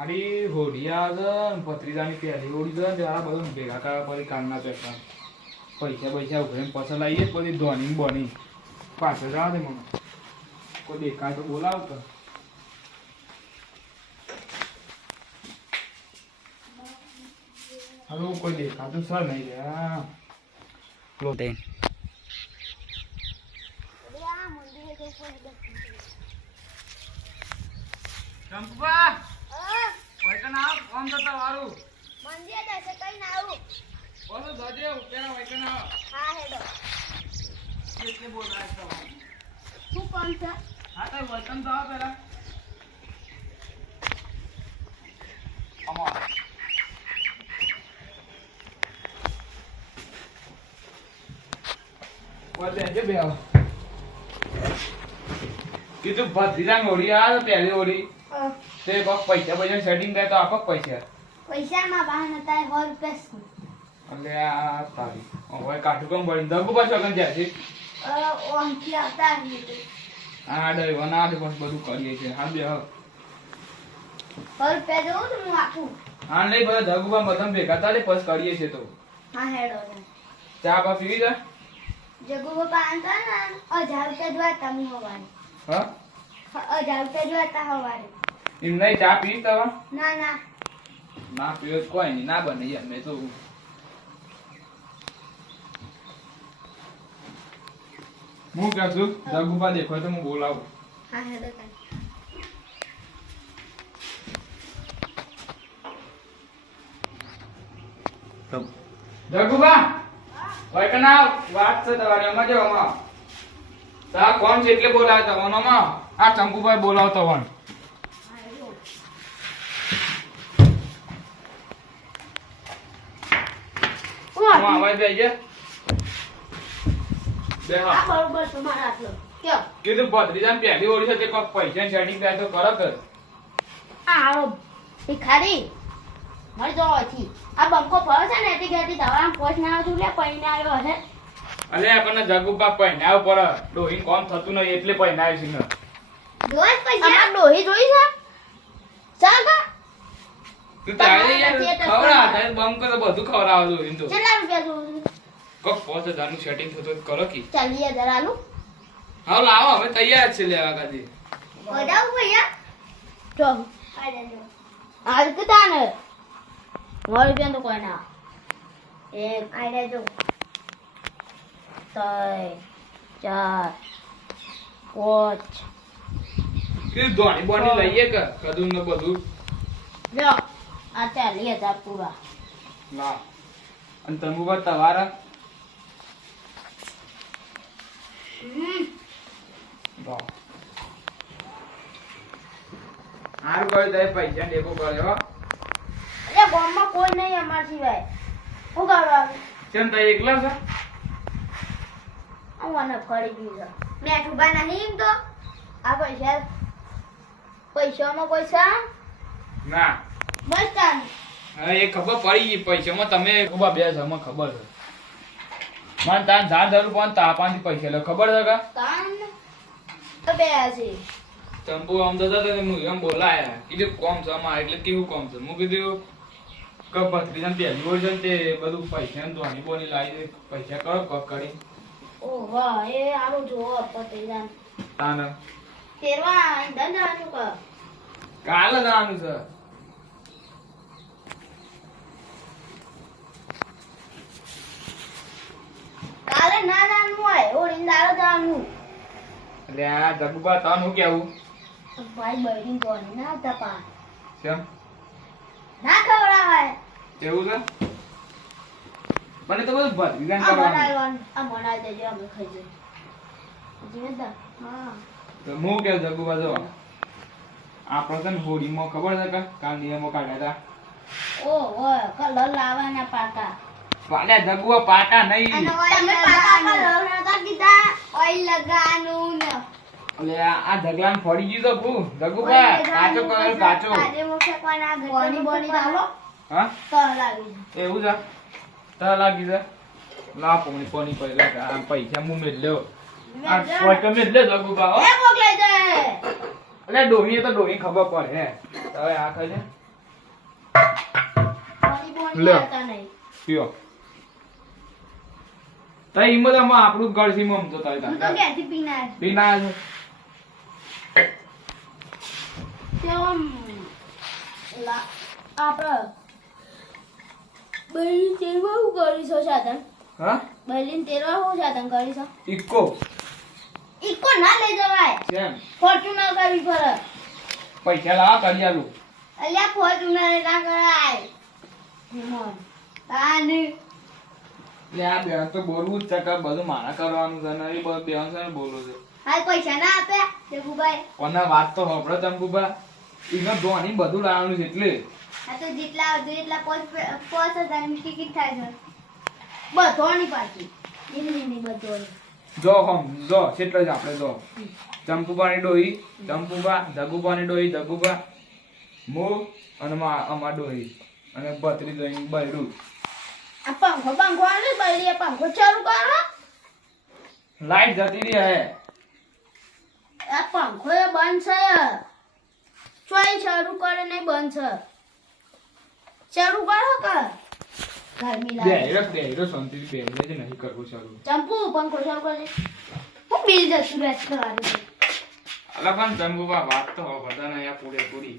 અરે હોડિયા છે ભત્રીજાની પહેલી હોડી છે ત્યારે બધું ભેગા કરવા પછી કામના પેસા પૈસા ઉઘરીને પસંદ આવીએ પછી ધોની બની પાછળ જવા દે મને કોઈ દેખાય તો બોલાવ તો હલો કોઈ દેખાતું સર નહીં રહ્યા લો તે ચંપા વૈકન આવ કોમ તો તમારું મંદિર જશે કઈ ના આવું બોલો દાદે પેલા વૈકન આવ હા હેડો કેટલે બોલાય તો શું કોણ છે હા તો વૈકન તો આવ પેલા અમાર બોલે જે બે આવ કીધું ભત્રીજા હોડી આ પહેલી હોડી તે કોક પૈસા સેટિંગ થાય તો આપો પૈસામાં બહાર નતા 100 રૂપિયા એટલે આ તારી હવે કાઠું કેમ પડી દગુ પાછો કન જાય છે ઓમથી આવતા નહીં આ ડર વનાડ બસ બધું કરીએ છે હા બે 100 રૂપિયા દઉં તો હું આપું હા નહીં બધા દગુબા બધા ભેગા તારે પસ કરીએ છે તો હા હેડો ચા બા પીવી જા જગુ પાન તા ને 1000 રૂપિયા જોવા તમે હવારે હા 1000 રૂપિયા જોવા તા હવારે એમ નહીં ચા પી તવા ના ના ના પીવો કોઈ નહીં ના બને યાર મેં તો હું કહું છું દગુબા દેખો તો હું બોલાવું હા હેડો દગુબા વૈકના વાત છે તમારે અમાર જો અમાર તા કોણ છે એટલે બોલાવતા વનોમાં આ ચંપુભાઈ બોલાવતો વન હું આવાજ બેજે બે હા આ બરોબર તમારા આટલો કયો કીધું ભત્રીજાને પહેલી ઓળી છે તે કોક પૈસા સેટિંગ થાય તો કરો કર આ આવો ભિખારી મર જો હતી આ બંકો ફળ છે ને એથી ગેટી દવા પોસ ના આવતું લે પૈને આવ્યો હશે અલે આપણને જગુબા પૈનાવ પર ડોહીન કોમ થતું નહીં એટલે પૈનાવ છે ને જોઈ પૈસા આ ડોહી જોઈ છે સાગા તું તારે યાર ખવડા તારે બમ કર બધું ખવડાવ દો ઇન તો કેટલા રૂપિયા જોઈ કોક 5000 નું સેટિંગ થતું તો કરો કી ચાલીએ ધરાલું હા લાવો હવે તૈયાર છે લેવા કાજી બડાવ ભૈયા જો આજ કતા ને મોર રૂપિયા તો કોઈ ના એક આઈ જો 3 4 5 કે ધોણી બોની લઈએ કે કદું ને બધું લ્યો આ 40000 પૂરા ના અને તમે બા તમારા વાહ હાર કોઈ દે પૈસા દેખો કરે હો અરે ગામમાં કોઈ નહીં અમાર સિવાય હું કરવા ચમ તા એકલા છે મને ફરી ગયું છે મેં ઉભા નહીં તો આ પૈસામાં પૈસા ના બસ તાન હા એ ખબર પડી ગઈ પૈસામાં તમે ઉભા બે છે મને ખબર છે મને તાન જા જરૂર પણ તાપાથી પૈસા લે ખબર છે કા તાન તો બે છે ચંપુ આમ તો જતો હું એમ બોલાયા કીધું કોમ છે અમાર એટલે કેવું કોમ છે હું કીધું કે ભત્રીજાને પહેલી હોય છે ને તે બધું પૈસા ને ધોની બોની લાવી પૈસા કરો કક કરી ઓ વાહ એ આરું જોવો પતેલાન તાન તેરવા ઇંધન જવાનું ક કાલે જવાનું છે કાલે ના જવાનું હોય ઓળીને દાડો જવાનું એટલે આ જગુબા તાન હું કેવું ભાઈ બૈરી કોની ના આવતા પા કેમ ના ખવડાવાય એવું છે મને તો બધું ભત્રીજાને આ કરવાનું બનાવવાનું આ બનાવી દેજો અમે ખાઈ જઈએ જીવતા હા તો હું કે જગુબા જો આપણે છે ને હોળીમાં ખબર છે કે કાલ નિયમો કાઢ્યા હતા ઓ ઓય કલર લાવવાના પાકા પાડ્યા જગુબા પાટા નહીં તમે પાકા કલર નતા કીધા ઓઇલ લગાવાનું ને એટલે આ ઢગલાને ફોડી ગયું તો કુ જગુબા કાચો કલર કાચો આજે મોકે કોણ આ બોની બોની ચાલો હા તો લાગી એવું છે તો લાગી છે લા પોણી પોણી પર લાગા આ પૈસા મુ મેલ્યો આ કોઈ કે મેલ્યો જગુબા હો એ મોકલે દે એટલે ડોહી તો ડોહી ખબર પડે હવે આ ખાઈ પાણી લ્યો. આવતા નહીં. પીઓ તઈ હિંમત આમાં આપણું ગળસીમાં સમજો તારી હું તો તાકાત. ઘેરથી પીને આવ્યો. પીને આવ્યા છો? તે આમ આપણે બૈરીન તેલમાં શું કરીશું સાધન? હા બૈરીન તેલમાં શું સાધન કરીશું? ઇકો ઈકો ના લઈ જવાય. કેમ ફોર્ચ્યુનર કરવી પડે. પૈસા લાવા કરી આલું. અલ્યા ફોર્ચ્યુનર ના કરાય. તાને એટલે આ બેન તો બોલવું જ છે કે બધું મારા કરવાનું છે ને એ બધું બેન છે ને બોલું છે હાલ પૈસા ના આપે જગુભાઈ. પણ વાત તો હોભળો ચંપુબા એનો ધોની બધું લાવવાનું છે એટલે આ તો જેટલા વધુ એટલા 5,000 ની ટિકિટ થાય છે. બધોની પાછી એની બધોની. જો હમ જો કેટલો જ આપણે જો ચંપુબાની ડોહી ચંપુબા જગુબાની ડોહી જગુબા મો અને અમાર ડોહી અને બત્રી ડોહી બૈરું આ પંખો આલે બૈરી પંખો ચાલુ કરો. લાઈટ જતી રહી હે આ પંખો એ બંધ છે. ચોઈ ચાલુ કરે નહીં બંધ છે. ચાલુ કરો કે ગરમી લાગે. બેહીરો શાંતિથી બેહીને જ નહીં કરવું ચાલુ ચંપુ પંખો ચાલુ કરે. હું બિલ જતું રહેશે કરવાનું છે. અલા પણ ચંપુબા વાત તો હોભળતા ને અહીંયા પૂરેપૂરી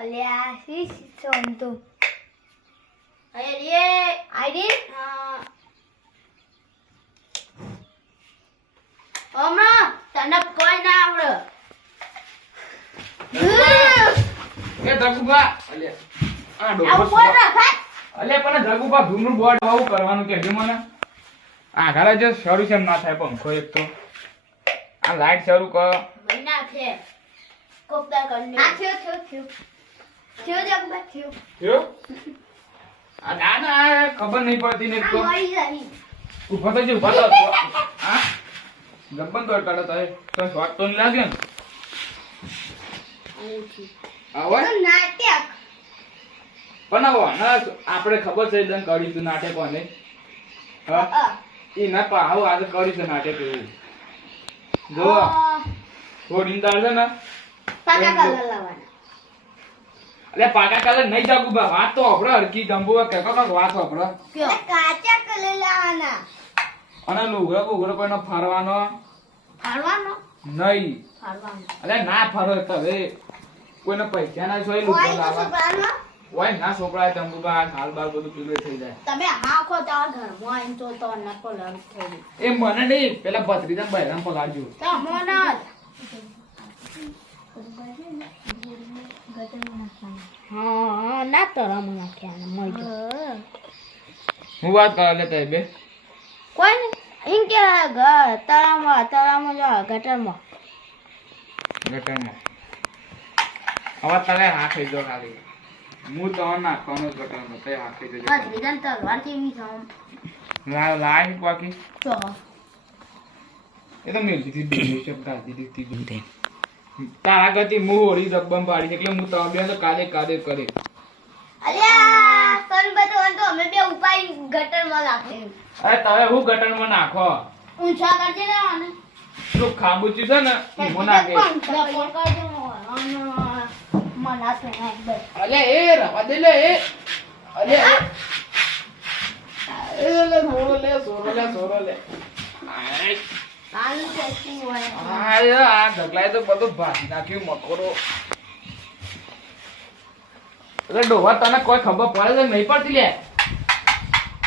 અલ્યા શી સોમ તો અરે આઈડી હમણાં તને કોઈ ના આવડે. એ જગુબા અલે આ ડોહો આવું બોલ રખાય. અલે પણ જગુબા ધૂમનું બોર્ડ બહુ કરવાનું કહેજો મને આ ઘરે જો શરૂ છે એમ ના થાય પંખો એક તો આ લાઈટ શરૂ કર મહિના છે કોપદા કરને. આ થયો જગુબા થયો. થયો આ ના ના ખબર નહીં પડતી ને એક તો આ મરી જાય. ઉભો તો ઉભો તો હા ગબ્બન તો કાઢો તો શોટ તો નહીં લાગે ને હવે તો નાટક પણ હવે ના આપણે ખબર છે દન કરી તું નાટક કોને હા એ ના પાહો આજે કરી છે નાટક એવું જો થોડી દાળ છે ને પાકા કલર લાવવાના. અલે પાકા કલર નહીં જાગુ બા વાત તો આપણો હરકી ગંબુ કે કાક વાત આપણો કયો કાચા કલર લાવવાના. અને લુગડો બુગડો કોઈનો ફરવાનો ફાડવાનો નહીં ફાડવાનો. અલે ના ફરો તો હવે કોઈને પૈસા ના જોઈ લુગડો કોઈ તો લાવવા છોકરાનો હોય ના છોકરા તંબુ બા ખાલ બાલ બધું પીલું થઈ જાય તમે હાખો તારા ઘરમાં આવીને તો તો નકો લડ થઈ એ મને નહીં પેલા ભત્રીજા બહેરામ પગાડજો તો મોના હા ના તરમ નાખ્યા મજો હું વાત કર લે તે બે કોઈ ને એમ કે ઘર તળામાં જો ગટરમાં ગટરમાં હવે તારે હા ખાઈ જો ખાલી હું તો નાખવાનો ગટરમાં તે હા ખાઈ બસ જજો વિધાન તલવાર કેવી થામ લાઈન પાકી તો એ તો મેલતી થી બીજી છે કાઢી દીધી ગુંદે તારા ગતિ હું હોળી રબ્બમ પાડી છે એટલે હું તો બે તો કાલે કરે અલ્યા તન બધું તો અમે બે ઉપાય ગટરમાં નાખે અરે તમે હું ગટરમાં નાખો ઊંચા કરજે ને આને તું ખાબુચી છે ને હું નાખે મના છે બસ અલે એ રવા દે લે એ અલે એ લે સોરો લે આય આનું ટેસ્ટિંગ હોય આય આ ઢગલાય તો બધું ભાજી નાખ્યું મકોરો અરે ડોહા તને કોઈ ખબર પડે છે નહીં પડતી લે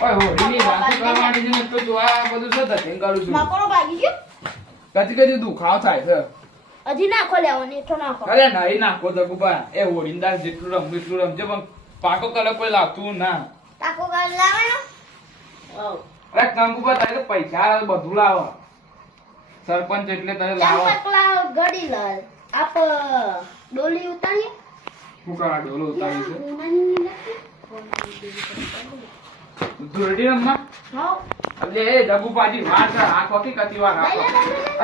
ઓય હોળીની રાતી કરવાની છે ને તો તું આ બધું શું ધતિંગ કરું છું મકોડો ભાગી ગયો કદી દુખાવ થાય છે હજી નાખો લેવાની એટલો નાખો અરે નહીં નાખો જગુબા એ હોળીની દાળ જેટલું રમવું એટલું રમજે પણ પાકો કલર કોઈ લાગતું ના તાકો કર લાવવાનો અરે કંકુબા તારે તો પૈસા આવે બધું લાવો સરપંચ એટલે તારે લાવો ચંપકલા ગડીલાલ આપ ડોલી ઉતારીએ શું કરા ડોલો ઉતારી છે ધૂળડી રમવા હાઉ અલે એ જગુબાજી વાર છે આ કોકી કતી વાર રાખો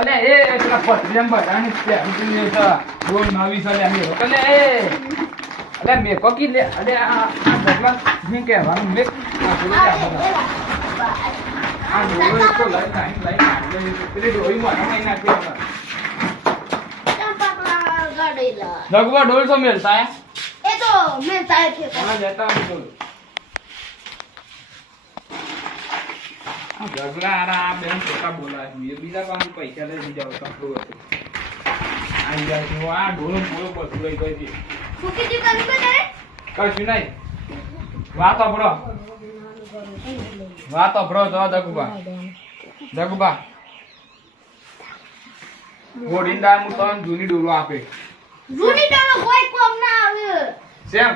અલે એ પેલા પત્રીમ બધાની છે અંજલી છે બોલ નવી છે લે મે અલે એ અલે મે કોકી લે અલે આ ઢગલા હું કહેવાનું મે આ બોલે આ ડોલો તો લઈ નાખી પેલી ડોઈ માં નહીં નાખી ચંપકલા ગડીલાલ જગુબા ડોલ સો મેલતા હે એ તો મેં તારે ફેંકો. હા જતા આવું બોલો આ ઝઘડા હારા આ બેન ખોટા બોલાય છે. બીજા પાસે પૈસા લઈ જાવ તકલું હતું આવી જાય છે આ ઢોલો બોલો બધું લઈ ગઈ છે મૂકી દીધું કરું કે તારે? કશું નહીં વાત અભરો તો દગુબા ગોડીંદા હું તને જૂની ડોલો આપે જૂની તારો કોઈ કોમ ના આવે. સેમ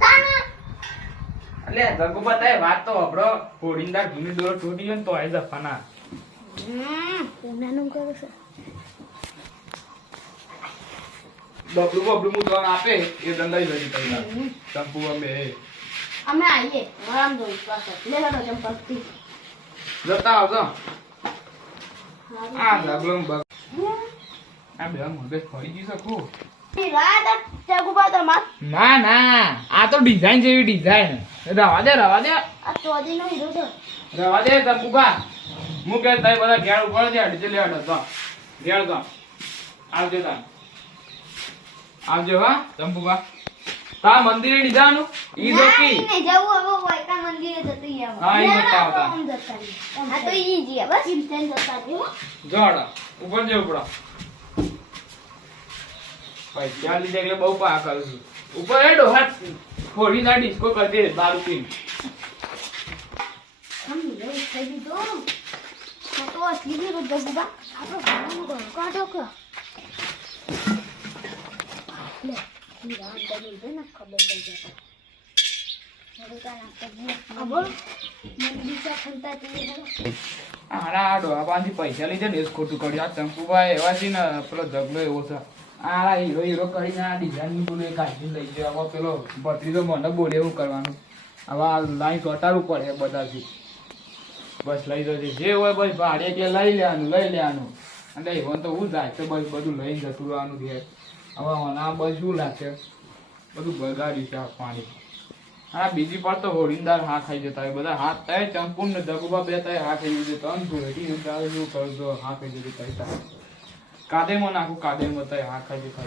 તાને એટલે દગુબા તાય વાત તો અભરો ગોડીંદા જૂની ડોલો તૂટી ગયો ને તો આઈ જફાના નાનું કરું છે. બબલું હું તને આપે એ દંડાઈ જતી પહેલા ચંપુ અમે અમે આવીએ આરામ દો પાછો લે હેડો ચંપકથી. જતા આવજો આ ઝગડો બગ આ બે મગજ ફરી ગઈ શકું રાત ચકુબા તો માર ના આ તો ડિઝાઇન જેવી ડિઝાઇન રવા દે આ ચોદીનો હીરો છે. ચંપુકા હું કે તઈ બધા ઘેર ઉપર છે અડજે લે અડો તો ઘેર તો આવજો તા આવજો હા ચંપુકા તા મંદિરે ની જાનું ઈ દોકી નહીં જવું હવે વાયકા મંદિરે જતી આવો. હા, ઈ જતા આવતા. આમ જતા રહી. આ તો ઈ જ બસ ઈમ તેમ જતા રહી, હો. જોડ ઉપર જે ઉપડો પૈસા લીધે એટલે બહુ પા કરું છું ઉપર હેડો હાથ થોડી ના ડિસ્કો કરી દે દારૂ પીને આમ લઈ થઈ દીધું. આ તો અસલી હીરો જગુબા. આપણો ઘરનો ઘર કાઢો કે. લે ઈ રામ બની ગઈ ને ખબર પડી જાય. હવે કાના કરી આ બોલ મને બીજા ખંતા તી આના આડો આ પાછી પૈસા લીધે ને એ જ ખોટું કર્યું આ ચંપુભાઈ એવા છે ને પેલો ઝગડો એવો છે આ હીરો કરીને આ ડિઝાઇન બોલે કાઢી લઈ ગયો હવે પેલો ભત્રીજો મને બોલે એવું કરવાનું હવે આ લાઈન ચોટાડવું પડે બધાથી બસ લઈ જજે જે હોય બસ ભાડે કે લઈ લેવાનું અને એવન તો હું જાય તો બસ બધું લઈને જતું રહેવાનું ઘેર હવે આ બસ શું લાગશે બધું બગાડ્યું છે આ પાણી હા બીજી પર તો હોડીદાર હા ખાઈ જતા હોય બધા હાથ થાય ચંપુ ને દગુબા બે થાય હા ખાઈ જશે ત્રણ ભેટી શું કરજો હા ખાઈ જતી કઈ કાદેમાં નાખું કાદેમાં થાય હા ખાઈ જતા